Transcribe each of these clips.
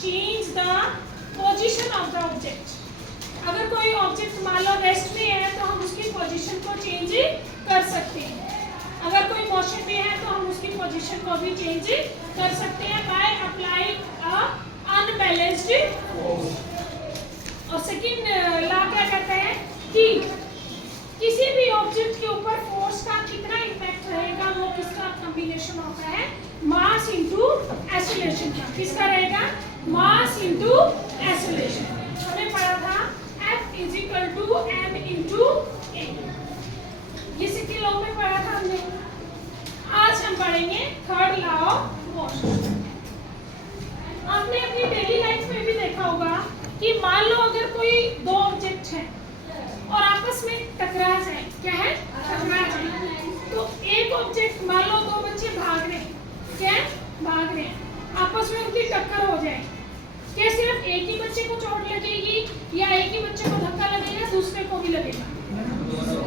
Change the position of the object. अगर कोई object मान लो रेस्ट में है तो हम उसकी पोजीशन को चेंज कर सकते हैं। अगर कोई मोशन में है तो हम उसकी पोजीशन को भी चेंज कर सकते हैं by applying a unbalanced force. और सेकंड लॉ क्या कहता है कि किसी भी ऑब्जेक्ट के ऊपर फोर्स का कितना इम्पैक्ट रहेगा वो किसका कॉम्बिनेशन होता है, मास इनटू एक्सेलरेशन का। किसका रहेगा, मास इनटू एक्सेलरेशन। हमने पढ़ा था F = m × a, ये सेकंड लॉ में पढ़ा था हमने। आज हम पढ़ेंगे थर्ड लॉ ऑफ मोशन। आपने अपनी डेली लाइफ में भी देखा होगा कि मान लो अगर कोई दो ऑब्जेक्ट है और आपस में टकरा जाए, क्या है, टकरा जाए, तो एक ऑब्जेक्ट मान लो दो बच्चे भाग रहे हैं, क्या भाग रहे हैं, आपस में उनकी टक्कर हो जाए, क्या सिर्फ एक ही बच्चे को चोट लगेगी या एक ही बच्चे को धक्का लगेगा, दूसरे को भी लगेगा,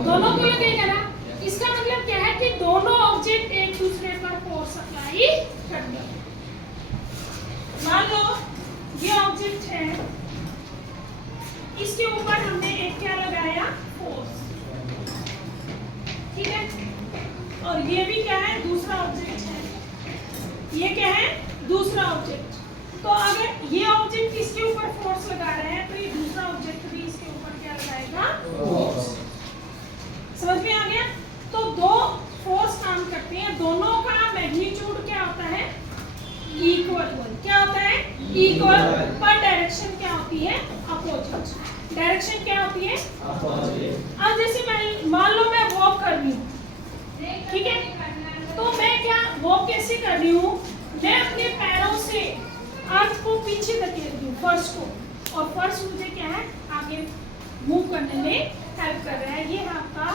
दोनों को लगेगा ना। इसका मतलब क्या है कि दोनों ऑब्जेक्ट एक दूसरे पर फोर्स अप्लाई करते हैं। मान लो ये ऑब्जेक्ट है, इसके ऊपर हमने एक क्या लगाया, फोर्स, ठीक है, और ये भी क्या है, दूसरा ऑब्जेक्ट है, ये क्या है, दूसरा ऑब्जेक्ट। तो अगर ये ऑब्जेक्ट इसके ऊपर फोर्स लगा रहा है तो ये दूसरा ऑब्जेक्ट भी इसके ऊपर क्या लगाएगा, फोर्स। समझ में आ गया। तो दो फोर्स काम करते हैं, दोनों का मैग्नीट्यूड क्या होता है, इक्वल। क्या होता है, इक्वल, पर डायरेक्शन क्या होती है, अपोजिट। डायरेक्शन क्या होती है, अपोजिट। अब जैसे मैं मान लो मैं वॉक कर रही हूँ, ठीक है, तो मैं क्या वॉक कैसे कर रही हूँ, मैं अपने पैरों से अर्थ को पीछे धकेल रही हूँ, फर्श को, और फर्श मुझे क्या है, आगे मूव करने में हेल्प कर रहा है। ये है आपका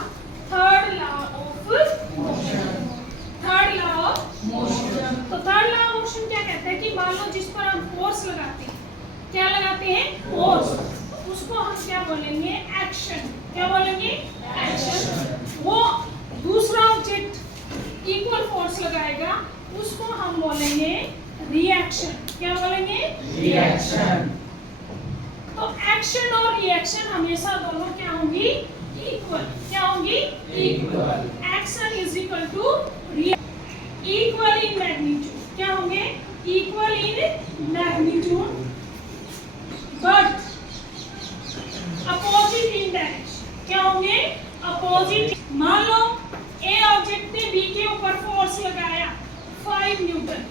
third law of motion. Third law of motion. तो थर्ड लॉ ऑफ मोशन क्या कहता है कि मान लो जिस पर हम फोर्स लगाते हैं, क्या लगाते हैं, फोर्स, उसको हम क्या बोलेंगे, एक्शन। क्या बोलेंगे, एक्शन। वो दूसरा ऑब्जेक्ट इक्वल फोर्स लगाएगा, उसको हम बोलेंगे रिएक्शन। क्या बोलेंगे, रिएक्शन। तो एक्शन और रिएक्शन हमेशा दोनों क्या होंगी, इक्वल। क्या होंगी, equal. Action is equal to equal in magnitude. क्या होंगे, equal in magnitude but opposite in direction. क्या होंगे, अपोजिट। मान लो ए ऑब्जेक्ट ने बी के ऊपर फोर्स लगाया 5 न्यूटन,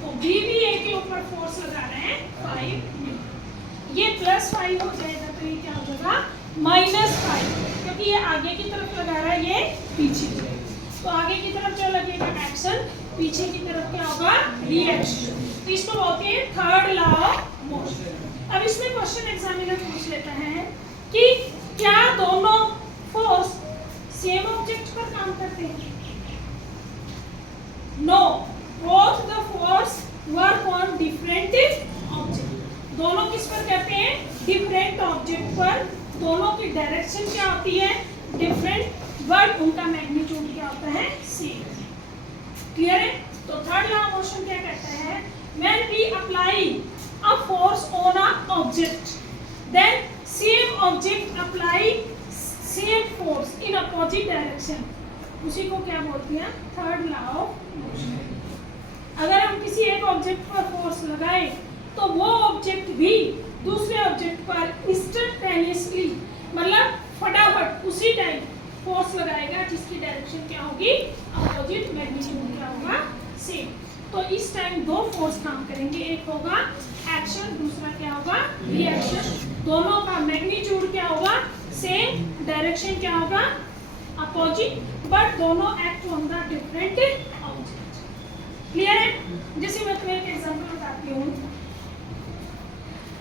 तो बी भी ए के ऊपर फोर्स लगा रहे हैं 5 न्यूटन। ये +5 हो जाएगा तो ये क्या हो जाएगा, -5, क्योंकि ये आगे की तरफ लगा रहा है, ये पीछे। तो आगे की तरफ जो लगेगा एक्शन, पीछे की तरफ क्या होगा, रिएक्शन। इसको बोलते हैं थर्ड लॉ ऑफ मोशन। अब इसमें क्वेश्चन एग्जामिनर पूछ लेता है कि क्या दोनों फोर्स सेम ऑब्जेक्ट पर काम करते हैं। No, both the force work on different object। दोनों किस पर करते हैं, डिफरेंट ऑब्जेक्ट पर। दोनों की डायरेक्शन क्या होती है, डिफरेंट, बट उनका मैग्नीट्यूड क्या होता है, सेम। क्लियर है। तो थर्ड लॉ ऑफ मोशन क्या कहता है, when we apply a force on a object then same object apply same force in opposite direction, उसी को क्या बोलते हैं, थर्ड लॉ ऑफ मोशन। अगर हम किसी एक ऑब्जेक्ट पर फोर्स लगाएं तो वो ऑब्जेक्ट भी दूसरे ऑब्जेक्ट पर इंस्टेंटेनियसली, मतलब फटाफट उसी टाइम फोर्स लगाएगा जिसकी डायरेक्शन क्या होगी, अपोजिट, मैग्नीट्यूड क्या होगा, सेम। तो इस टाइम दो फोर्स काम करेंगे, एक होगा एक्शन, दूसरा क्या होगा, रिएक्शन। दोनों का मैग्नीट्यूड क्या होगा, सेम, डायरेक्शन क्या होगा, अपोजिट, बट दोनों act on the different object. Clear है। जैसे मैं तुम्हें एक एग्जांपल बताती हूँ।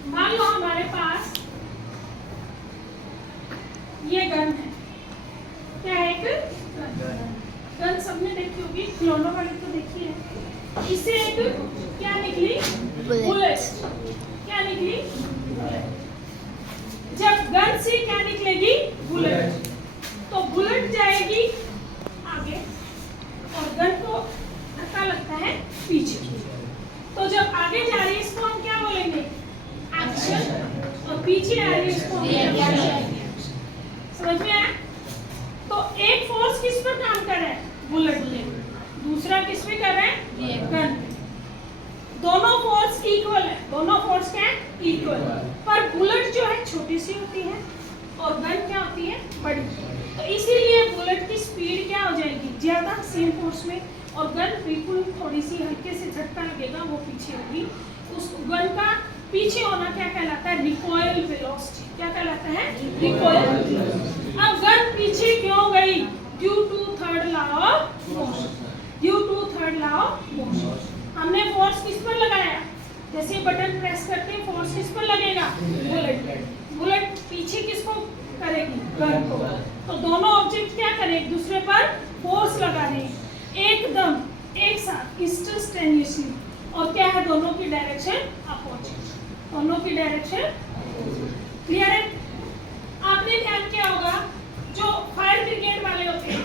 मान लो हमारे पास ये गन है, क्या है, एक गन सबने देखी होगी, खिलौनों वाली तो देखी है। इससे एक क्या निकली, बुलेट। क्या निकली, जब गन से क्या निकलेगी, बुलेट, तो बुलेट जाएगी आगे और गन को धक्का लगता है पीछे। तो तो जब आगे जा रही है इसको हम क्या बोलेंगे, एक्शन, और पीछे आ रही है इसको रिएक्शन। समझ में आया? तो एक फोर्स किस पर काम कर रहा है, बुलेट पे, दूसरा किस पे कर रहा है, गन। दोनों फोर्स इक्वल है, दोनों फोर्स क्या है, इक्वल। पर बुलेट जो है छोटी सी होती है और गन क्या होती है, बड़ी। तो इसीलिए बुलेट की स्पीड क्या हो जाएगी, ज्यादा सेम फोर्स में, और गन बिल्कुल थोड़ी सी हल्के से झटका लगेगा वो पीछे होगी। उस गन का पीछे होना क्या कहलाता है, रिकॉइल वेलोसिटी। क्या कहलाता है, रिकॉइल। अब गन पीछे क्यों गई, due to third law of motion. Due to third law of motion हमने फोर्स किस पर लगाया, जैसे बटन प्रेस करते हैं फोर्स किस पर लगेगा, बुलेट। बुलेट पीछे किसको करेगी, गन को। तो दोनों ऑब्जेक्ट क्या करें, एक दूसरे पर फोर्स लगा रहे हैं एकदम एक साथ इंस्टेंटेनियसली। और क्या है, दोनों की डायरेक्शन अपोजिट, दोनों की डायरेक्शन। क्लियर है? आपने ध्यान किया होगा जो फायर ब्रिगेड वाले होते हैं,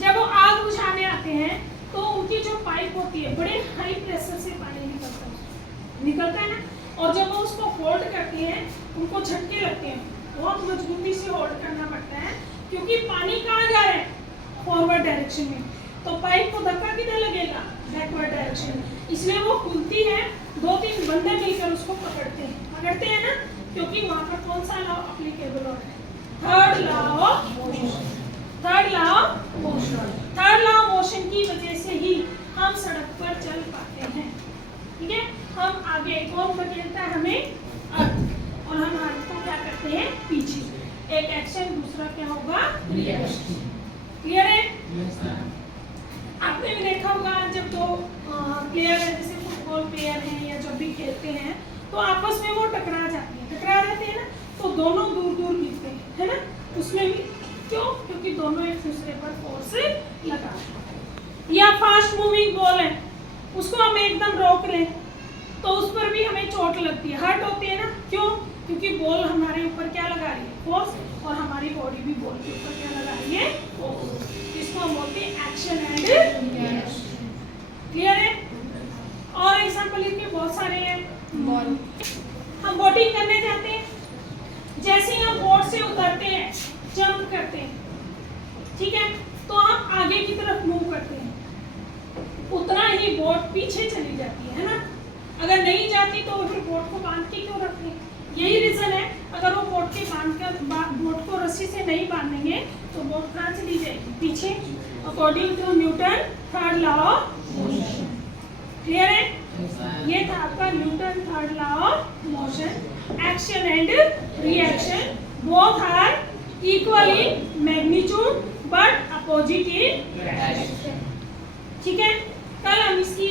जब वो आग बुझाने आते हैं तो उनकी जो पाइप होती है बड़े हाई प्रेशर से पानी निकलता है ना, और जब वो उसको होल्ड करते हैं उनको झटके लगते हैं, बहुत मजबूती से होल्ड करना पड़ता है, क्योंकि पानी कहाँ जा रहा है, फॉरवर्ड डायरेक्शन में। तो पाइप को धक्का किधर लगेगा, बैकवर्ड डायरेक्शन में। इसलिए वो खुलती है, 2-3 बंदे मिलकर उसको पकड़ते हैं ना, क्योंकि वहाँ पर कौन सा लॉ एप्लीकेबल होता है, third law of motion. Third law of motion, third law of motion की वजह से ही हम सड़क पर चल पाते हैं। ठीक है, हम आगे कौन बदलता है हमें, अर्थ, और हम अर्थ को क्या करते हैं, पीछे। एक एक्शन, दूसरा क्या होगा, रिएक्शन। क्लियर है? आपने भी देखा होगा जब दो प्लेयर है, जैसे फुटबॉल प्लेयर हैं या जब भी खेलते हैं तो आपस में वो टकरा जाते हैं ना, तो दोनों दूर दूर गिरते हैं, है ना। उसमें भी क्यों, क्योंकि दोनों एक दूसरे पर फोर्स लगा। या फास्ट मूविंग बॉल है, उसको हम एकदम रोक लें तो उस पर भी हमें चोट लगती है, हर्ट होती है ना। क्यों, क्योंकि बॉल हमारे ऊपर क्या लगा रही है, फोर्स, और हमारी बॉडी भी बॉल के ऊपर क्या लगा रही है, फोर्स। इसको हम बोलते हैं एक्शन एंड रिएक्शन। क्लियर है? और एग्जांपल इनके बहुत सारे हैं। बॉल, हम बोटिंग करने जाते हैं, जैसे ही हम बोट से उतरते हैं, जंप करते हैं, ठीक है, तो हम आगे की तरफ मूव करते हैं, उतना ही बोट पीछे चली जाती है ना। अगर नहीं जाती तो फिर बोट को बांध के क्यों रखते हैं, यही रीजन है। अगर वो बोट के बोट को रस्सी से नहीं बांधेंगे तो बोट कहाँ चली जाएगी, पीछे, according to Newton third law of motion. Clear है? ये था आपका Newton third law of motion. Action and reaction both are equal in magnitude but opposite in direction. ठीक है, कल हम इसकी